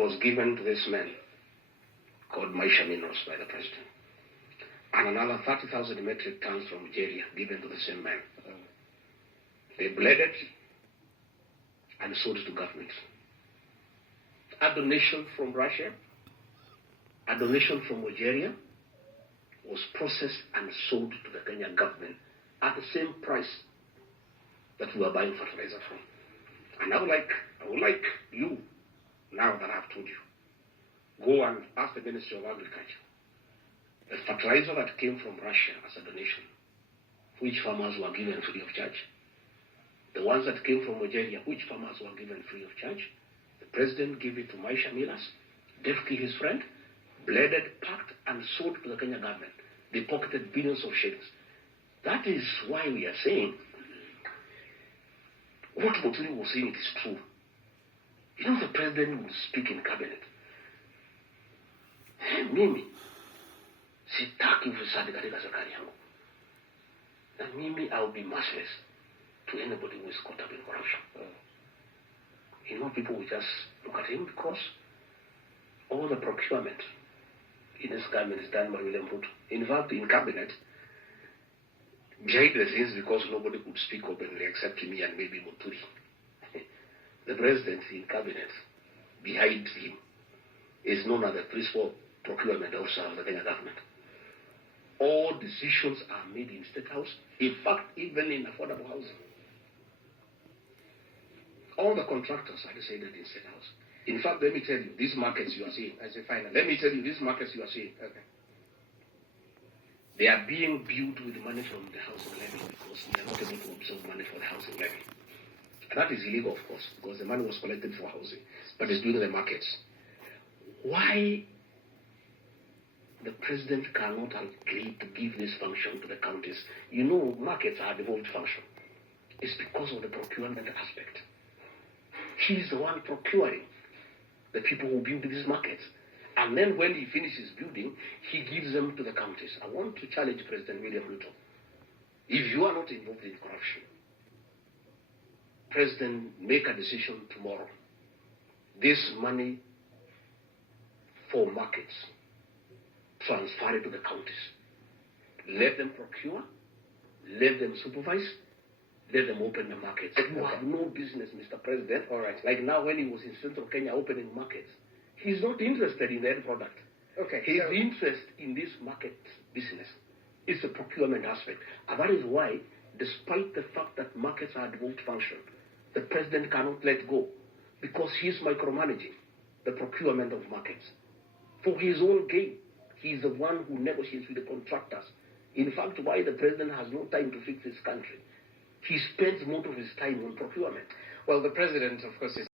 was given to this man called Maisha Minerals by the president. And another 30,000 metric tons from Nigeria given to the same man. They blended and sold it to government. A donation from Russia, a donation from Nigeria was processed and sold to the Kenyan government at the same price that we were buying fertilizer from. And I would like you, now that I've told you, go and ask the Ministry of Agriculture. The fertilizer that came from Russia as a donation, which farmers were given free of charge? The ones that came from Nigeria, which farmers were given free of charge? The president gave it to Maisha Milas, deftly his friend, blended, packed, and sold to the Kenya government. They pocketed billions of shillings. That is why we are saying what Mutuli was saying, it is true. You know, the president will speak in cabinet. Mimi sitaki ufisadi katika serikali yangu. Na mimi I will be merciless to anybody who is caught up in corruption. You know, people will just look at him because all the procurement in this government is done by William Ruto. In fact, in cabinet, behind the scenes, because nobody could speak openly except me and maybe Muturi, the president in cabinet, behind him, is known as the principal procurement officer of the Kenya government. All decisions are made in State House, in fact, even in affordable housing. All the contractors are decided in State House. In fact, let me tell you, these markets you are seeing, as a final, let me tell you, these markets you are seeing, they are being built with money from the housing levy because they are not able to absorb money for the housing levy. And that is illegal, of course, because the money was collected for housing, but it's doing the markets. Why the president cannot agree to give this function to the counties? You know, markets are a devolved function. It's because of the procurement aspect. He is the one procuring the people who build these markets. And then when he finishes building, he gives them to the counties. I want to challenge President William Ruto. If you are not involved in corruption, President, make a decision tomorrow. This money for markets, transfer it to the counties. Let them procure, let them supervise, let them open the markets. You have no business, Mr. President. All right. Like now when he was in Central Kenya opening markets, he's not interested in the end product. Okay. His interest in this market business is the procurement aspect. And that is why, despite the fact that markets are a devolved function, the president cannot let go because he is micromanaging the procurement of markets. For his own gain, he is the one who negotiates with the contractors. In fact, why the president has no time to fix this country, he spends most of his time on procurement. Well, the president, of course, is